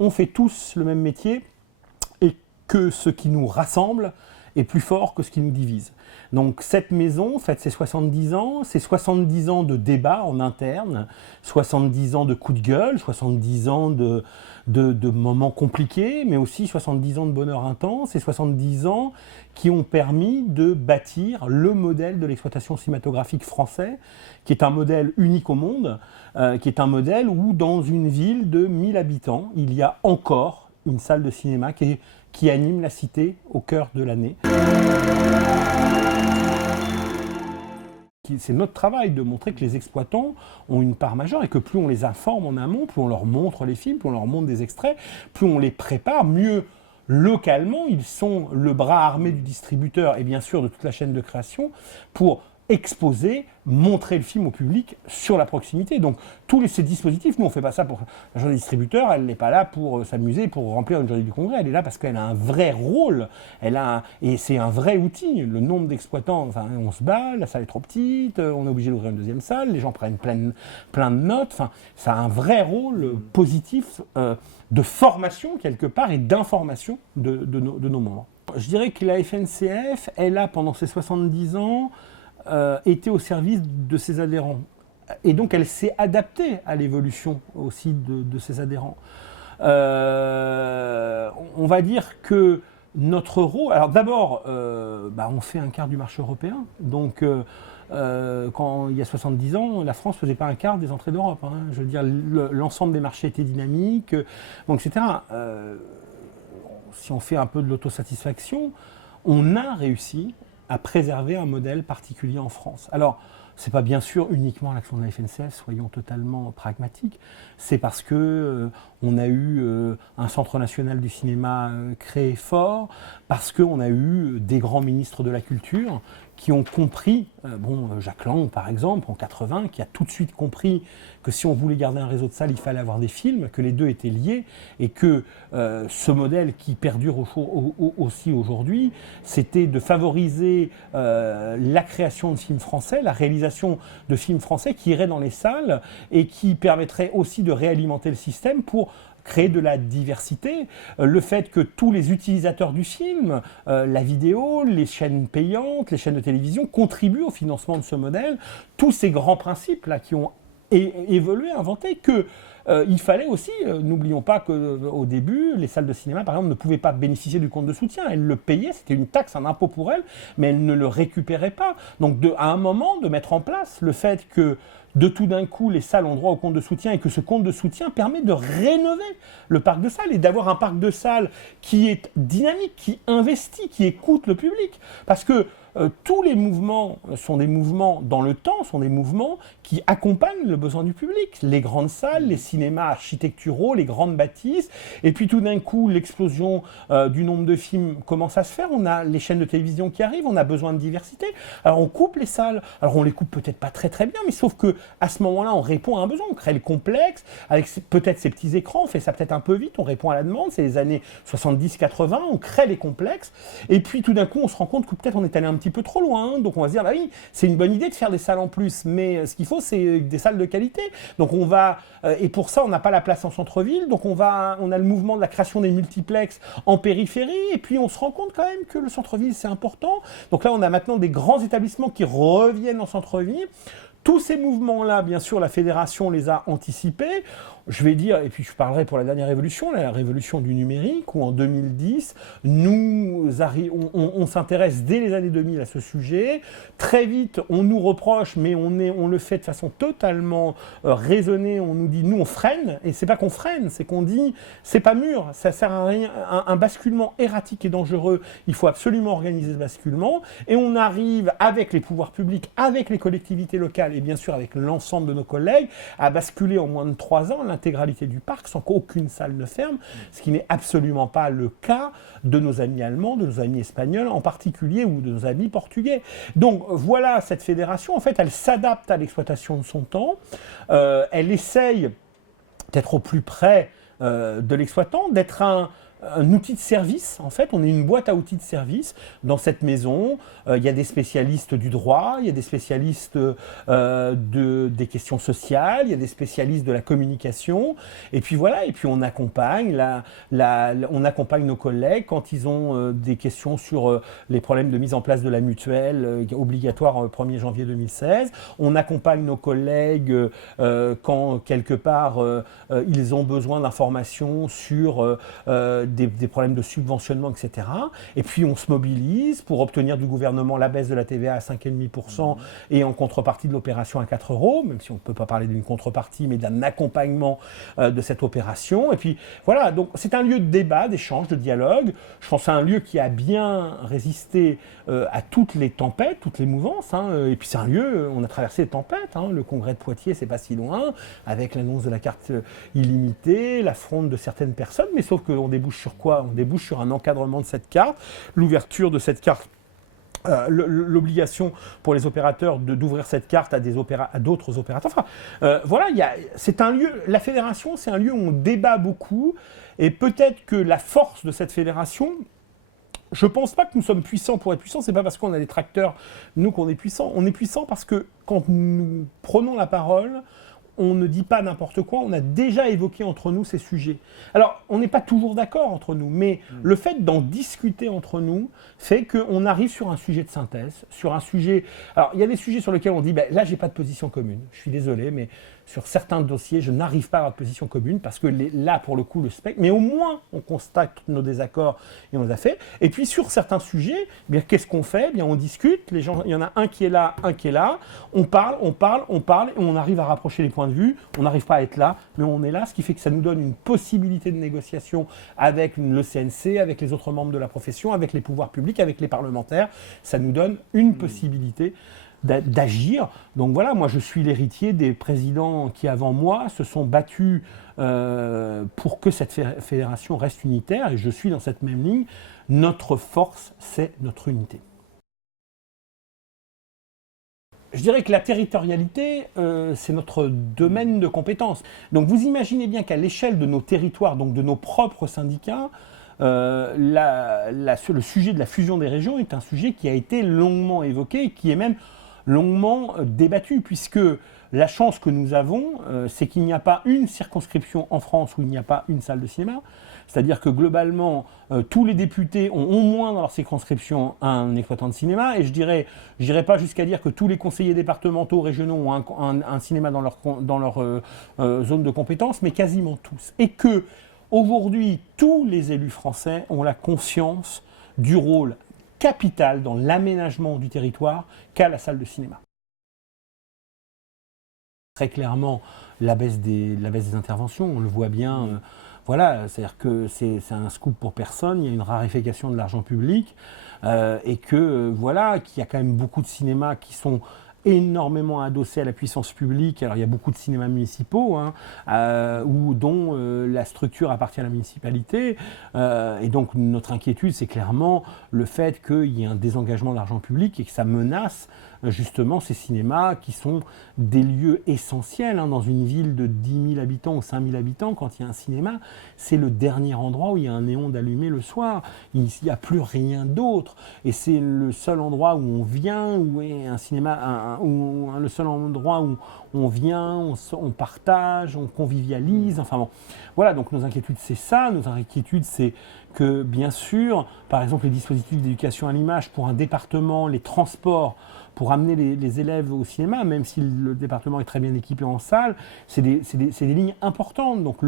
on fait tous le même métier et que ce qui nous rassemble est plus fort que ce qui nous divise. Donc cette maison fête ses 70 ans, c'est 70 ans de débats en interne, 70 ans de coups de gueule, 70 ans de moments compliqués, mais aussi 70 ans de bonheur intense et 70 ans qui ont permis de bâtir le modèle de l'exploitation cinématographique français, qui est un modèle unique au monde, qui est un modèle où dans une ville de 1000 habitants, il y a encore une salle de cinéma qui anime la cité au cœur de l'année. C'est notre travail de montrer que les exploitants ont une part majeure et que plus on les informe en amont, plus on leur montre les films, plus on leur montre des extraits, plus on les prépare, mieux localement, ils sont le bras armé du distributeur et bien sûr de toute la chaîne de création pour exposer, montrer le film au public sur la proximité. Donc tous ces dispositifs, nous on ne fait pas ça pour la journée distributeur, elle n'est pas là pour s'amuser, pour remplir une journée du congrès, elle est là parce qu'elle a un vrai rôle, et c'est un vrai outil. Le nombre d'exploitants, enfin, on se bat, la salle est trop petite, on est obligé d'ouvrir une deuxième salle, les gens prennent plein de notes, enfin, ça a un vrai rôle positif de formation quelque part et d'information de nos membres. Je dirais que la FNCF, elle a pendant ses 70 ans était au service de ses adhérents. Et donc elle s'est adaptée à l'évolution aussi de ses adhérents. On va dire que notre rôle... Alors d'abord, on fait un quart du marché européen. Donc quand il y a 70 ans, la France ne faisait pas un quart des entrées d'Europe. Hein. Je veux dire, l'ensemble des marchés étaient dynamiques, etc. Si on fait un peu de l'autosatisfaction, on a réussi à préserver un modèle particulier en France. Alors, ce n'est pas bien sûr uniquement l'action de la FNCF, soyons totalement pragmatiques, c'est parce qu'on a eu un centre national du cinéma créé fort, parce qu'on a eu des grands ministres de la culture qui ont compris, Jacques Lang par exemple, en 80, qui a tout de suite compris que si on voulait garder un réseau de salles, il fallait avoir des films, que les deux étaient liés, et que ce modèle qui perdure aussi aujourd'hui, c'était de favoriser la création de films français, la réalisation de films français qui iraient dans les salles et qui permettraient aussi de réalimenter le système pour créer de la diversité, le fait que tous les utilisateurs du film, la vidéo, les chaînes payantes, les chaînes de télévision contribuent au financement de ce modèle, tous ces grands principes là qui ont évolué, inventé, que il fallait aussi, n'oublions pas qu'au début, les salles de cinéma, par exemple, ne pouvaient pas bénéficier du compte de soutien. Elles le payaient, c'était une taxe, un impôt pour elles, mais elles ne le récupéraient pas. Donc, à un moment, de mettre en place le fait que de tout d'un coup, les salles ont droit au compte de soutien et que ce compte de soutien permet de rénover le parc de salles et d'avoir un parc de salles qui est dynamique, qui investit, qui écoute le public. Parce que tous les mouvements sont des mouvements dans le temps, sont des mouvements qui accompagnent le besoin du public. Les grandes salles, les cinémas architecturaux, les grandes bâtisses, et puis tout d'un coup, l'explosion du nombre de films commence à se faire. On a les chaînes de télévision qui arrivent, on a besoin de diversité. Alors on coupe les salles. Alors on les coupe peut-être pas très très bien, mais sauf que à ce moment-là, on répond à un besoin. On crée le complexe avec peut-être ces petits écrans. On fait ça peut-être un peu vite. On répond à la demande. C'est les années 70-80. On crée les complexes. Et puis tout d'un coup, on se rend compte que peut-être on est allé un petit peu trop loin. Donc on va se dire, bah oui, c'est une bonne idée de faire des salles en plus, mais ce qu'il faut, c'est des salles de qualité. Donc on va, et pour ça, on n'a pas la place en centre-ville. Donc on a le mouvement de la création des multiplexes en périphérie. Et puis on se rend compte quand même que le centre-ville, c'est important. Donc là, on a maintenant des grands établissements qui reviennent en centre-ville. Tous ces mouvements-là, bien sûr, la fédération les a anticipés. Je vais dire, et puis je parlerai pour la dernière révolution, la révolution du numérique, où en 2010, on s'intéresse dès les années 2000 à ce sujet. Très vite, on nous reproche, mais on le fait de façon totalement raisonnée. On nous dit, nous, on freine. Et c'est pas qu'on freine, c'est qu'on dit, c'est pas mûr, ça sert à rien. Un basculement erratique et dangereux, il faut absolument organiser ce basculement. Et on arrive, avec les pouvoirs publics, avec les collectivités locales, et bien sûr avec l'ensemble de nos collègues, à basculer en moins de 3 ans l'intégralité du parc sans qu'aucune salle ne ferme, ce qui n'est absolument pas le cas de nos amis allemands, de nos amis espagnols en particulier, ou de nos amis portugais. Donc voilà, cette fédération, en fait, elle s'adapte à l'exploitation de son temps, elle essaye d'être au plus près de l'exploitant, d'être un outil de service, en fait, on est une boîte à outils de service dans cette maison. Il y a des spécialistes du droit, il y a des spécialistes des questions sociales, il y a des spécialistes de la communication, et puis voilà, et puis on accompagne, on accompagne nos collègues quand ils ont des questions sur les problèmes de mise en place de la mutuelle obligatoire au 1er janvier 2016, on accompagne nos collègues quand quelque part ils ont besoin d'informations sur des problèmes de subventionnement, etc. Et puis on se mobilise pour obtenir du gouvernement la baisse de la TVA à 5,5% et en contrepartie de l'opération à 4 euros, même si on ne peut pas parler d'une contrepartie, mais d'un accompagnement de cette opération. Et puis voilà, donc c'est un lieu de débat, d'échange, de dialogue. Je pense que c'est un lieu qui a bien résisté à toutes les tempêtes, toutes les mouvances. Et puis c'est un lieu, on a traversé les tempêtes. Le congrès de Poitiers, c'est pas si loin, avec l'annonce de la carte illimitée, l'affront de certaines personnes, mais sauf qu'on débouche sur quoi? On débouche sur un encadrement de cette carte, l'ouverture de cette carte, l'obligation pour les opérateurs d'ouvrir cette carte à d'autres opérateurs. Enfin, voilà, c'est un lieu, la fédération, c'est un lieu où on débat beaucoup, et peut-être que la force de cette fédération, je ne pense pas que nous sommes puissants pour être puissants, c'est pas parce qu'on a des tracteurs, nous, qu'on est puissants. On est puissants parce que quand nous prenons la parole, on ne dit pas n'importe quoi, on a déjà évoqué entre nous ces sujets. Alors, on n'est pas toujours d'accord entre nous, mais le fait d'en discuter entre nous fait qu'on arrive sur un sujet de synthèse, sur un sujet... Alors, il y a des sujets sur lesquels on dit, là, j'ai pas de position commune, je suis désolé, mais sur certains dossiers, je n'arrive pas à avoir de position commune, parce que là, pour le coup, le spectre... Mais au moins, on constate nos désaccords et on les a fait. Et puis, sur certains sujets, eh bien, qu'est-ce qu'on fait? Eh bien, on discute, les gens, il y en a un qui est là, on parle, et on arrive à rapprocher les points de vue. On n'arrive pas à être là, mais on est là, ce qui fait que ça nous donne une possibilité de négociation avec le CNC, avec les autres membres de la profession, avec les pouvoirs publics, avec les parlementaires. Ça nous donne une possibilité d'agir. Donc voilà, moi je suis l'héritier des présidents qui avant moi se sont battus pour que cette fédération reste unitaire, et je suis dans cette même ligne. Notre force, c'est notre unité. Je dirais que la territorialité, c'est notre domaine de compétence. Donc vous imaginez bien qu'à l'échelle de nos territoires, donc de nos propres syndicats, le sujet de la fusion des régions est un sujet qui a été longuement évoqué et qui est même longuement débattu, puisque la chance que nous avons, c'est qu'il n'y a pas une circonscription en France où il n'y a pas une salle de cinéma. C'est-à-dire que globalement, tous les députés ont au moins dans leur circonscription un exploitant de cinéma, et je dirais pas jusqu'à dire que tous les conseillers départementaux, régionaux ont un cinéma dans leur zone de compétence, mais quasiment tous. Et que aujourd'hui, tous les élus français ont la conscience du rôle capital dans l'aménagement du territoire qu'a la salle de cinéma. Très clairement, la baisse des interventions, on le voit bien. Voilà, c'est-à-dire que c'est un scoop pour personne, il y a une raréfaction de l'argent public, et que voilà, qu'il y a quand même beaucoup de cinémas qui sont énormément adossés à la puissance publique. Alors il y a beaucoup de cinémas municipaux, dont la structure appartient à la municipalité, et donc notre inquiétude, c'est clairement le fait qu'il y ait un désengagement de l'argent public et que ça menace justement ces cinémas qui sont des lieux essentiels dans une ville de 10 000 habitants ou 5 000 habitants. Quand il y a un cinéma, c'est le dernier endroit où il y a un néon d'allumé le soir. Il n'y a plus rien d'autre, et c'est le seul endroit où on vient, où est un cinéma, le seul endroit où on vient, on partage, on convivialise. Enfin bon, voilà, donc nos inquiétudes, c'est ça. Nos inquiétudes, c'est que bien sûr, par exemple, les dispositifs d'éducation à l'image pour un département, les transports pour amener les élèves au cinéma, même si le département est très bien équipé en salle, c'est des lignes importantes. Donc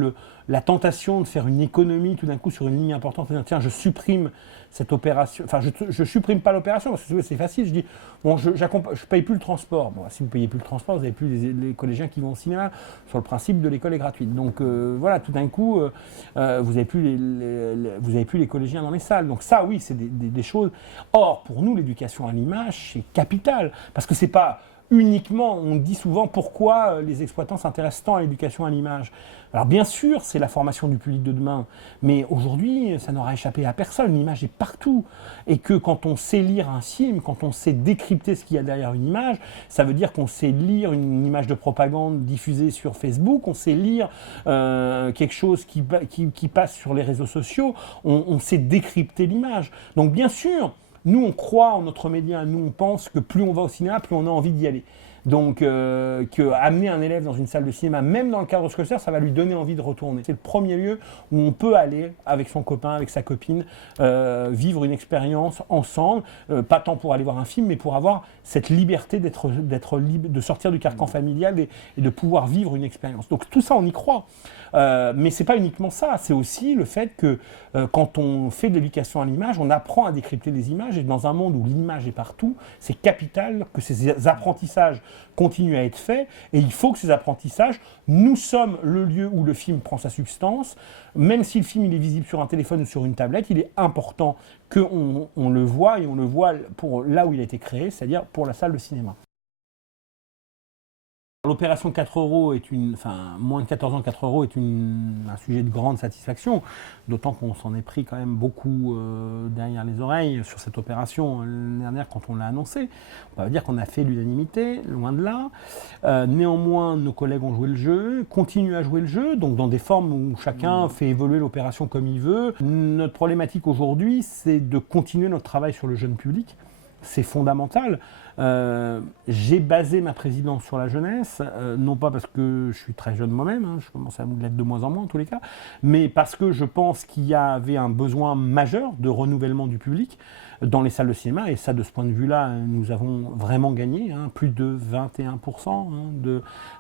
la tentation de faire une économie tout d'un coup sur une ligne importante, de dire tiens, je supprime cette opération, enfin je supprime pas l'opération, parce que c'est facile, je dis bon, je paye plus le transport. Bon, si vous payez plus le transport, vous n'avez plus les collégiens qui vont au cinéma, sur le principe de l'école est gratuite. Donc voilà, tout d'un coup, vous n'avez plus les collégiens dans les salles. Donc ça, oui, c'est des choses. Or, pour nous, l'éducation à l'image, c'est capital, parce que c'est pas uniquement, on dit souvent pourquoi les exploitants s'intéressent tant à l'éducation à l'image. Alors bien sûr, c'est la formation du public de demain, mais aujourd'hui, ça n'aura échappé à personne, l'image est partout. Et que quand on sait lire un film, quand on sait décrypter ce qu'il y a derrière une image, ça veut dire qu'on sait lire une image de propagande diffusée sur Facebook, on sait lire quelque chose qui passe sur les réseaux sociaux, on sait décrypter l'image. Donc bien sûr, nous on croit en notre média, nous on pense que plus on va au cinéma, plus on a envie d'y aller. Donc, amener un élève dans une salle de cinéma, même dans le cadre scolaire, ça va lui donner envie de retourner. C'est le premier lieu où on peut aller avec son copain, avec sa copine, vivre une expérience ensemble, pas tant pour aller voir un film, mais pour avoir cette liberté d'être libre, de sortir du carcan familial et de pouvoir vivre une expérience. Donc tout ça, on y croit. Mais c'est pas uniquement ça, c'est aussi le fait que quand on fait de l'éducation à l'image, on apprend à décrypter les images, et dans un monde où l'image est partout, c'est capital que ces apprentissages continuent à être faits, et il faut que ces apprentissages, nous sommes le lieu où le film prend sa substance, même si le film il est visible sur un téléphone ou sur une tablette, il est important qu'on le voit, et on le voit pour là où il a été créé, c'est-à-dire pour la salle de cinéma. L'opération 4 euros moins de 14 ans, 4 euros est un sujet de grande satisfaction, d'autant qu'on s'en est pris quand même beaucoup derrière les oreilles sur cette opération l'année dernière quand on l'a annoncé. On va dire qu'on a fait l'unanimité, loin de là. Néanmoins, nos collègues ont joué le jeu, continuent à jouer le jeu, donc dans des formes où chacun fait évoluer l'opération comme il veut. Notre problématique aujourd'hui, c'est de continuer notre travail sur le jeune public. C'est fondamental. J'ai basé ma présidence sur la jeunesse, non pas parce que je suis très jeune moi-même, je commence à l'être de moins en moins en tous les cas, mais parce que je pense qu'il y avait un besoin majeur de renouvellement du public dans les salles de cinéma, et ça, de ce point de vue-là, nous avons vraiment gagné. Plus de 21%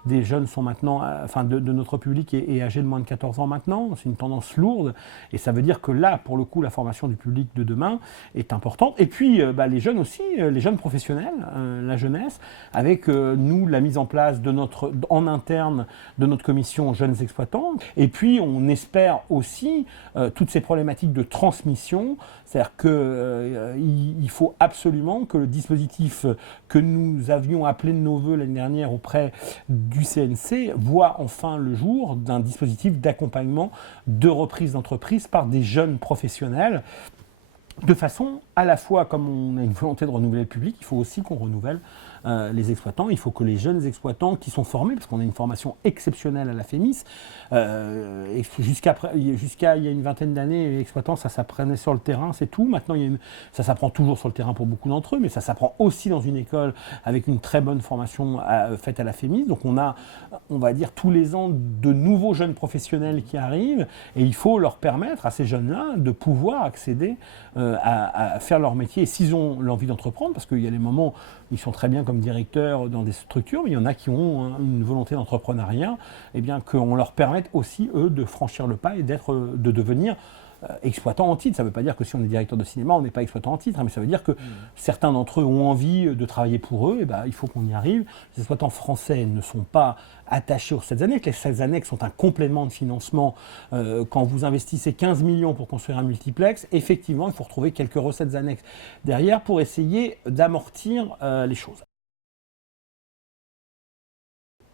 des jeunes sont maintenant, de notre public est âgé de moins de 14 ans maintenant. C'est une tendance lourde, et ça veut dire que là, pour le coup, la formation du public de demain est importante. Et puis, les jeunes aussi, les jeunes professionnels, la jeunesse, avec nous, la mise en place en interne de notre commission jeunes exploitants. Et puis, on espère aussi toutes ces problématiques de transmission, c'est-à-dire qu'il faut absolument que le dispositif que nous avions appelé de nos voeux l'année dernière auprès du CNC voit enfin le jour d'un dispositif d'accompagnement de reprise d'entreprise par des jeunes professionnels, de façon à la fois, comme on a une volonté de renouveler le public, il faut aussi qu'on renouvelle les exploitants. Il faut que les jeunes exploitants qui sont formés, parce qu'on a une formation exceptionnelle à la FEMIS, jusqu'à il y a une vingtaine d'années, les exploitants, ça s'apprenait sur le terrain, c'est tout. Maintenant, ça s'apprend toujours sur le terrain pour beaucoup d'entre eux, mais ça s'apprend aussi dans une école avec une très bonne formation faite à la FEMIS. Donc on a, on va dire, tous les ans de nouveaux jeunes professionnels qui arrivent, et il faut leur permettre à ces jeunes-là de pouvoir accéder à faire leur métier, s'ils ont l'envie d'entreprendre, parce qu'il y a des moments où ils sont très bien comme directeurs dans des structures, mais il y en a qui ont une volonté d'entrepreneuriat, et bien qu'on leur permette aussi, eux, de franchir le pas et de devenir exploitant en titre. Ça ne veut pas dire que si on est directeur de cinéma, on n'est pas exploitant en titre, mais ça veut dire que certains d'entre eux ont envie de travailler pour eux, et il faut qu'on y arrive. Les exploitants français ne sont pas attachés aux 7 annexes. Les 7 annexes sont un complément de financement. Quand vous investissez 15 millions pour construire un multiplex, effectivement, il faut retrouver quelques recettes annexes derrière pour essayer d'amortir les choses.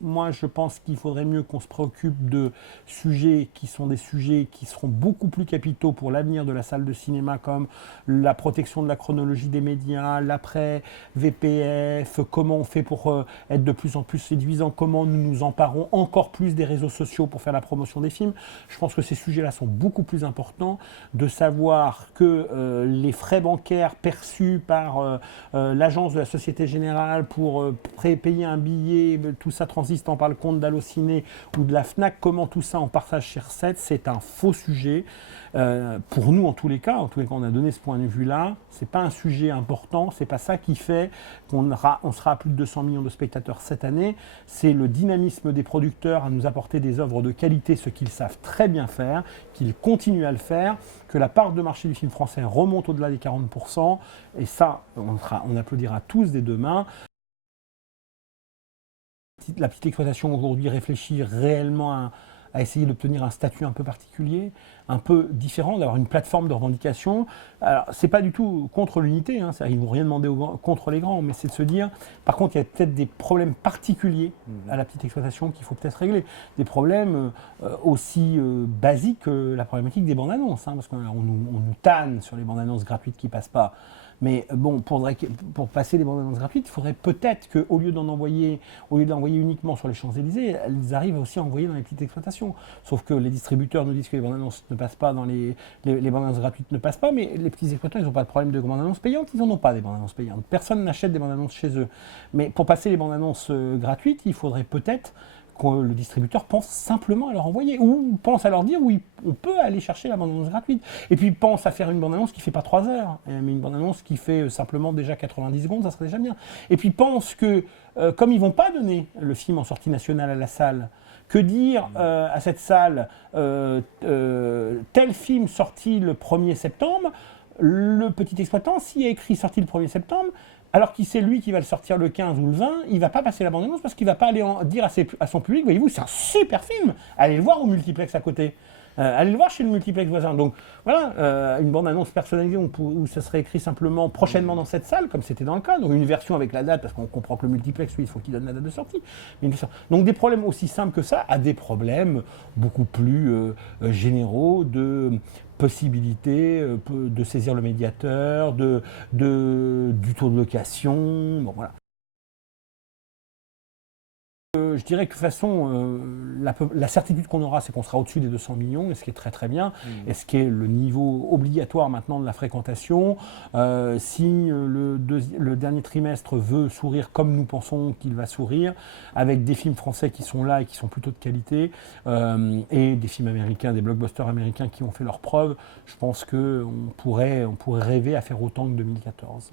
Moi, je pense qu'il faudrait mieux qu'on se préoccupe de sujets qui sont des sujets qui seront beaucoup plus capitaux pour l'avenir de la salle de cinéma, comme la protection de la chronologie des médias, l'après-VPF, comment on fait pour être de plus en plus séduisant, comment nous nous emparons encore plus des réseaux sociaux pour faire la promotion des films. Je pense que ces sujets-là sont beaucoup plus importants, de savoir que les frais bancaires perçus par l'agence de la Société Générale pour payer un billet, tout ça transistant par le compte d'Allociné ou de la Fnac, comment tout ça en partage chez Recette, c'est un faux sujet. Pour nous, en tous les cas, on a donné ce point de vue-là. C'est pas un sujet important, c'est pas ça qui fait qu'on sera à plus de 200 millions de spectateurs cette année. C'est le dynamisme des producteurs à nous apporter des œuvres de qualité, ce qu'ils savent très bien faire, qu'ils continuent à le faire, que la part de marché du film français remonte au-delà des 40%. Et ça, on applaudira tous dès demain. La petite exploitation aujourd'hui réfléchit réellement à essayer d'obtenir un statut un peu particulier. un peu différent, d'avoir une plateforme de revendication. Alors, c'est pas du tout contre l'unité, hein, ils ne vont rien demander contre les grands, mais c'est de se dire, par contre, il y a peut-être des problèmes particuliers à la petite exploitation qu'il faut peut-être régler. Des problèmes aussi basiques que la problématique des bandes annonces, hein, parce qu'on nous tanne sur les bandes annonces gratuites qui passent pas. Mais bon, pour passer les bandes annonces gratuites, il faudrait peut-être qu'au lieu d'envoyer uniquement sur les Champs-Élysées, elles arrivent aussi à envoyer dans les petites exploitations. Sauf que les distributeurs nous disent que les bandes annonces ne passent pas, les bandes annonces gratuites ne passent pas, mais les petits exploitants, ils n'ont pas de problème de bandes annonces payantes, ils n'en ont pas des bandes annonces payantes. Personne n'achète des bandes annonces chez eux. Mais pour passer les bandes annonces gratuites, il faudrait peut-être que le distributeur pense simplement à leur envoyer, ou pense à leur dire oui, on peut aller chercher la bande-annonce gratuite. Et puis pense à faire une bande-annonce qui ne fait pas 3 heures, mais une bande-annonce qui fait simplement déjà 90 secondes, ça serait déjà bien. Et puis pense que, comme ils ne vont pas donner le film en sortie nationale à la salle, que dire à cette salle, tel film sorti le 1er septembre, le petit exploitant, s'il a écrit sorti le 1er septembre, alors que c'est lui qui va le sortir le 15 ou le 20, il ne va pas passer la bande-annonce parce qu'il ne va pas aller dire à son public, voyez-vous, c'est un super film, allez le voir au multiplex à côté. Allez le voir chez le multiplex voisin. Donc voilà, une bande-annonce personnalisée où ça serait écrit simplement prochainement dans cette salle, comme c'était dans le cas. Donc une version avec la date, parce qu'on comprend que le multiplex, lui, il faut qu'il donne la date de sortie. Donc des problèmes aussi simples que ça à des problèmes beaucoup plus généraux de possibilité de saisir le médiateur, du taux de location. Bon, voilà. Je dirais que de toute façon, la certitude qu'on aura, c'est qu'on sera au-dessus des 200 millions, et ce qui est très très bien, et ce qui est le niveau obligatoire maintenant de la fréquentation. Si le dernier trimestre veut sourire comme nous pensons qu'il va sourire, avec des films français qui sont là et qui sont plutôt de qualité, et des films américains, des blockbusters américains qui ont fait leurs preuves, je pense qu'on pourrait rêver à faire autant que 2014.